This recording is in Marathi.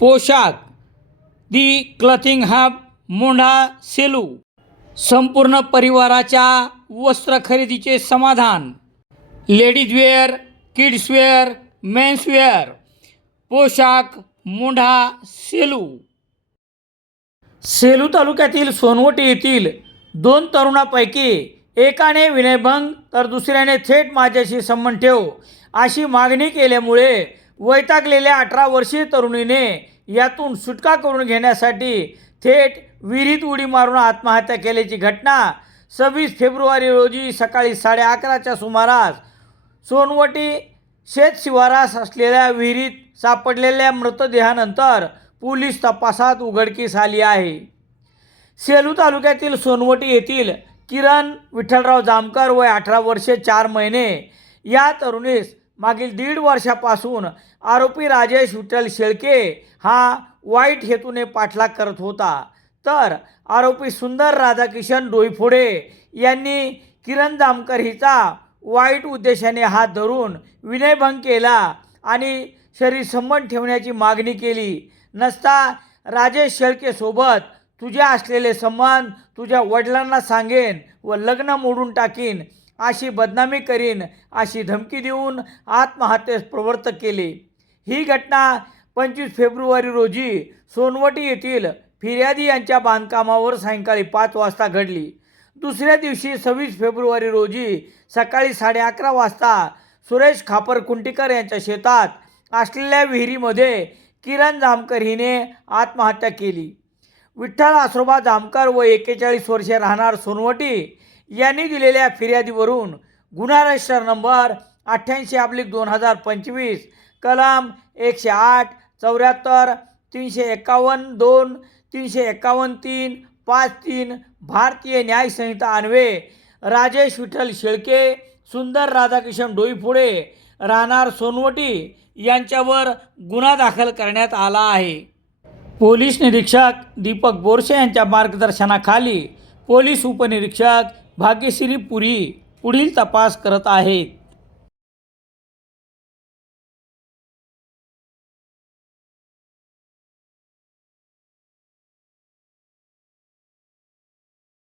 पोशाख. The clothing hub Mondha Selu. संपूर्ण परिवाराच्या वस्त्र खरेदीचे समाधान. लेडीजवेअर किड्सवेअर मेन्सवेअर पोशाख मोंढा सेलू. सेलू तालुक्यातील सोनवटी येथील दोन तरुणापैकी एकाने विनयभंग तर दुसऱ्याने थेट माझ्याशी संबंध ठेव अशी मागणी केल्यामुळे वैतागलेल्या अठरा वर्षीय तरुणीने यातून सुटका करून घेण्यासाठी थेट विहिरीत उडी मारून आत्महत्या केल्याची घटना सव्वीस फेब्रुवारी रोजी सकाळी साडे अकराच्या सुमारास सोनवटी शेत शिवारास असलेल्या विहिरीत सापडलेल्या मृतदेहानंतर पोलीस तपासात उघडकीस आली आहे. सेलू तालुक्यातील सोनवटी येथील किरण विठ्ठलराव जामकर वय अठरा वर्षे चार महिने या तरुणीस मागील दीड वर्षापासून आरोपी राजेश विठ्ठल शेळके हा वाईट हेतूने पाठलाग करत होता. तर आरोपी सुंदर राधाकिशन डोईफोडे यांनी किरण जामकर हिचा वाईट उद्देशाने हात धरून विनयभंग केला आणि शरीर संबंध ठेवण्याची मागणी केली. नसता राजेश शेळकेसोबत तुझे असलेले संबंध तुझ्या वडिलांना सांगेन व लग्न मोडून टाकीन. अशी बदनामी करीन अशी धमकी देऊन आत्महत्येस प्रवृत्त केले. ही घटना पंचवीस फेब्रुवारी रोजी सोनवटी येथील फिर्यादी यांच्या बांधकामावर सायंकाळी पाच वाजता घडली. दुसऱ्या दिवशी सव्वीस फेब्रुवारी रोजी सकाळी साडे अकरा वाजता सुरेश खापर कुंटीकर यांच्या शेतात असलेल्या विहिरीमध्ये किरण जामकर हिने आत्महत्या केली. विठ्ठल आसोबा जामकर व एक्केचाळीस वर्षे राहणार सोनवटी यांनी दिलेल्या फिर्यादीवरून गुन्हा रजिस्टर नंबर अठ्ठ्याऐंशी अब्लिक दोन हजार पंचवीस कलम एकशे आठ चौऱ्याहत्तर तीनशे एकावन्न दोन तीनशे एकावन्न तीन पाच तीन भारतीय न्यायसंहिता अन्वे राजेश विठ्ठल शेळके सुंदर राधाकिशन डोईफुडे राहणार सोनवटी यांच्यावर गुन्हा दाखल करण्यात आला आहे. पोलीस निरीक्षक दीपक बोरसे यांच्या मार्गदर्शनाखाली पोलीस उपनिरीक्षक भाग्यश्री पुरी पुढील तपास करत आहेत.